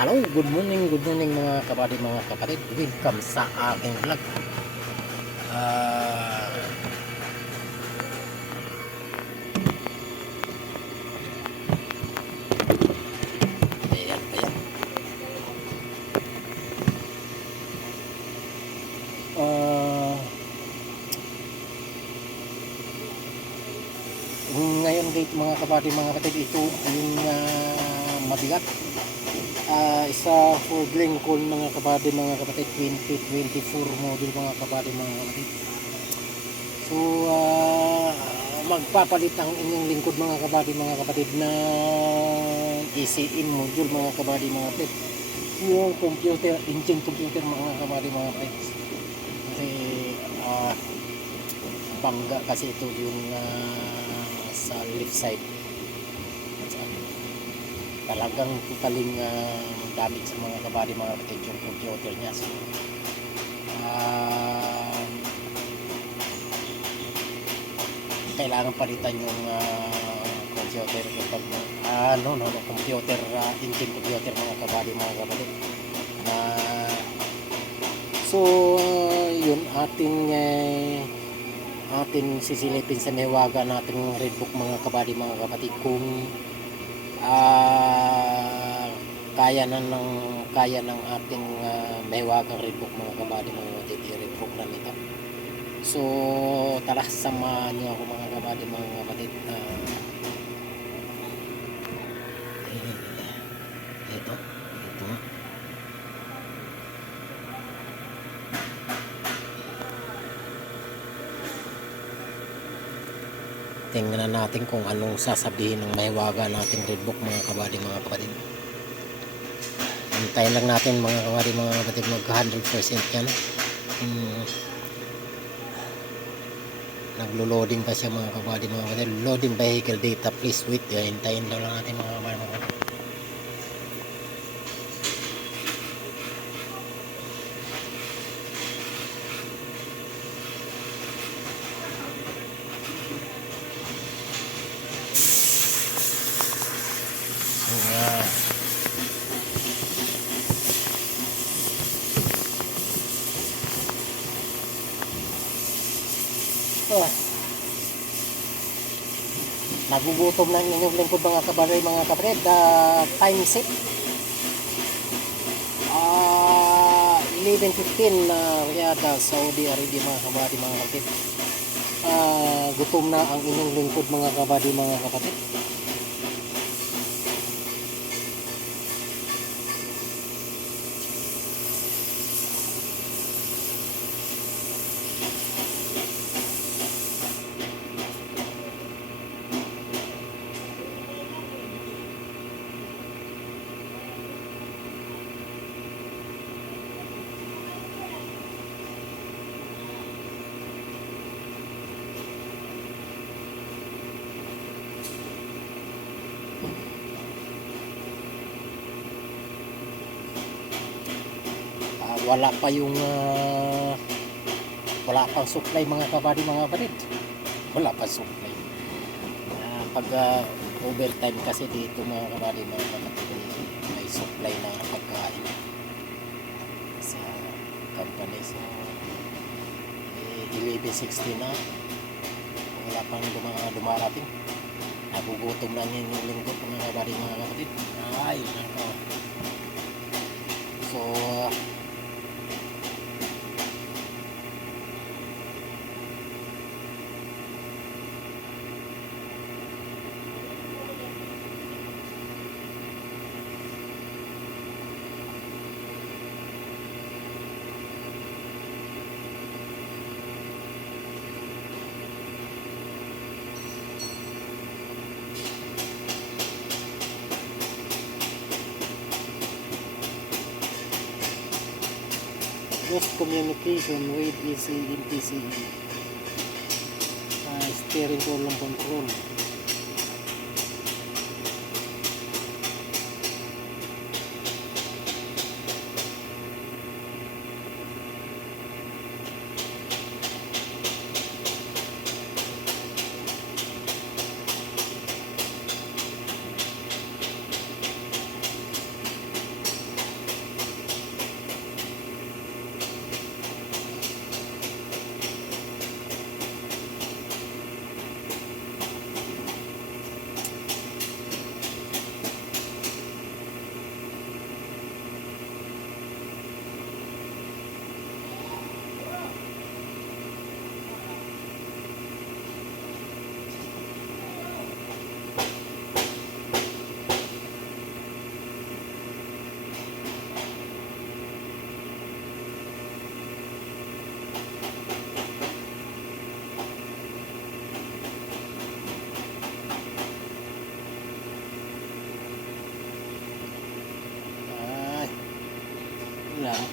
Hello, good morning mga kabady, mga kapatid. Welcome sa aking vlog. Ah, ayan, ayan. Ah, Ngayon date mga kabady, mga kapatid, ito yung mabigat. Isa for Lincoln mga kabady, mga kapatid, 2024 model mga kabady, mga kapatid. So, magpapalit ang inyong lingkod mga kabady, mga kapatid, na ECM module mga kabady, mga kapatid. Yung computer, engine computer mga kabady, mga kapatid. Kasi bangga kasi ito yung sa left side. Talagang totaling damage sa mga kabady, mga kapatid, yung computer niya. So, kailangan palitan yung computer kapag computer, engine computer mga kabady, mga kapatid. Yun ating sisilipin sa mewaga nating Redbook mga kabady, mga kapatid, kung kaya ng ating mewagang Redbook mga kabady, mga kapatid, i-reprogram ito. So tara, samahan niyo ako mga kabady, mga kapatid. Ito tingnan natin kung anong sasabihin ng mahiwaga nating Redbook mga kabady, mga kapatid. Antayin lang natin mga kabady, mga kapatid, mag 100% yan. Naglo-loading pa siya mga kabady, mga kapatid. Loading vehicle data, please wait. Hintayin lang natin mga kabady, mga kapatid. Nagugutom na inyong lingkod mga kabady, mga kapatid. Time set 11:15 na Riyadh, Saudi Arabia mga kabady, mga kapatid. Gutom na ang inyong lingkod mga kabady, mga kapatid. Wala pang supply mga kabady, mga kapatid. Wala pang supply. Pag overtime kasi dito mga kabady, mga kapatid, may supply na pagkain sa company. So 11:60 na, wala pang dumarating. Nagugutom na yung lingkod mga kabady, mga kapatid. Ay nako. So lost communication with ECE and PCE. Steering column control. lang.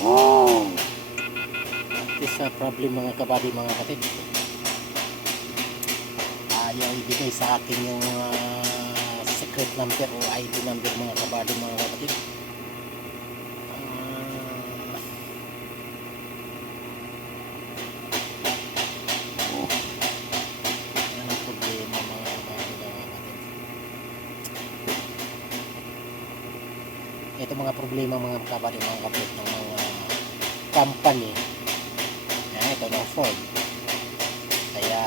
Oh! That is a problem mga kabady mga kapatid. Ayaw ibigay sa akin yung secret number o ID number mga kabady mga kapatid. Yan ang problema mga kabady mga kapatid. Ito mga problema mga kabady mga kapatid ng mga company. Ito ng Ford. Kaya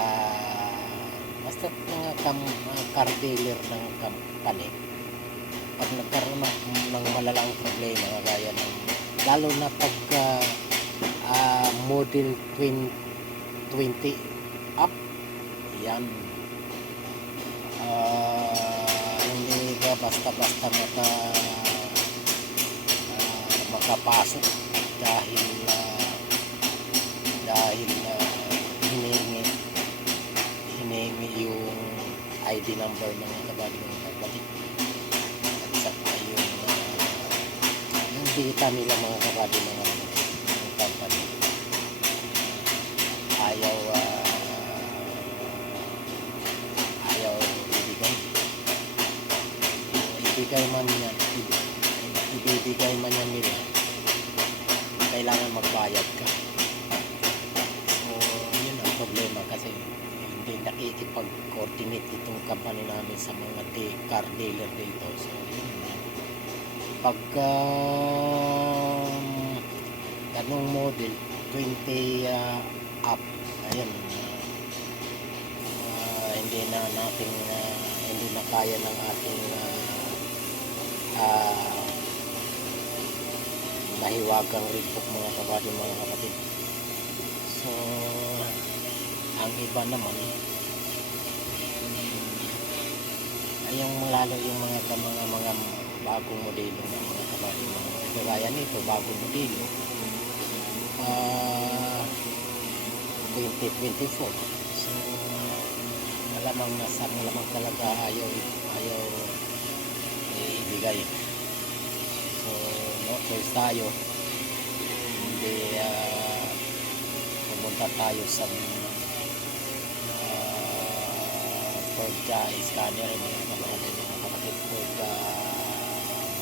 basta mga car dealer ng company, pag nagkaroon ng malalang problema gaya ng lalo na pag model 2020 up, yan hindi ka basta-basta makapasok dahil hinihingi yung ID number ng mga kabady ng kapatid at saka yung data nila mga kabady ng company. Ayaw ibigay man yan ibibigay man yan nila, kailangan magbayad ka. Problema kasi hindi nakikipag-coordinate itong company namin sa mga car dealer dito. So yun, pagka ganong model 20 up, ayun, hindi na kaya ng ating mahiwagang rinpok mga kabady mga kapatid. So ang iba naman ay yung lalo yung mga bagong modelo ng mga kabady mga kagaya nito, bagong modelo 2024. So malamang talaga ayaw ibigay. So no choice tayo, hindi pumunta tayo sa pagka scanner mga kapatid pagka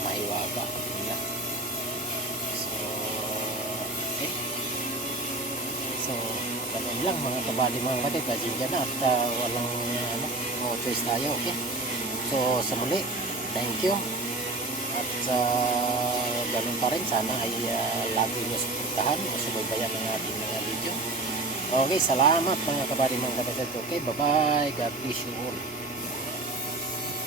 mahiwaga na. So okay, so ganun lang mga kabady mga kapatid, kasi dyan at walang no choice tayo. Okay, so sa muli, thank you at ganun pa rin, sana ay lagi nyo suportahan o subaybayan ng ating mga video. Okay, salamat mga kabady mga kapatid. Okay, bye bye, God bless you all.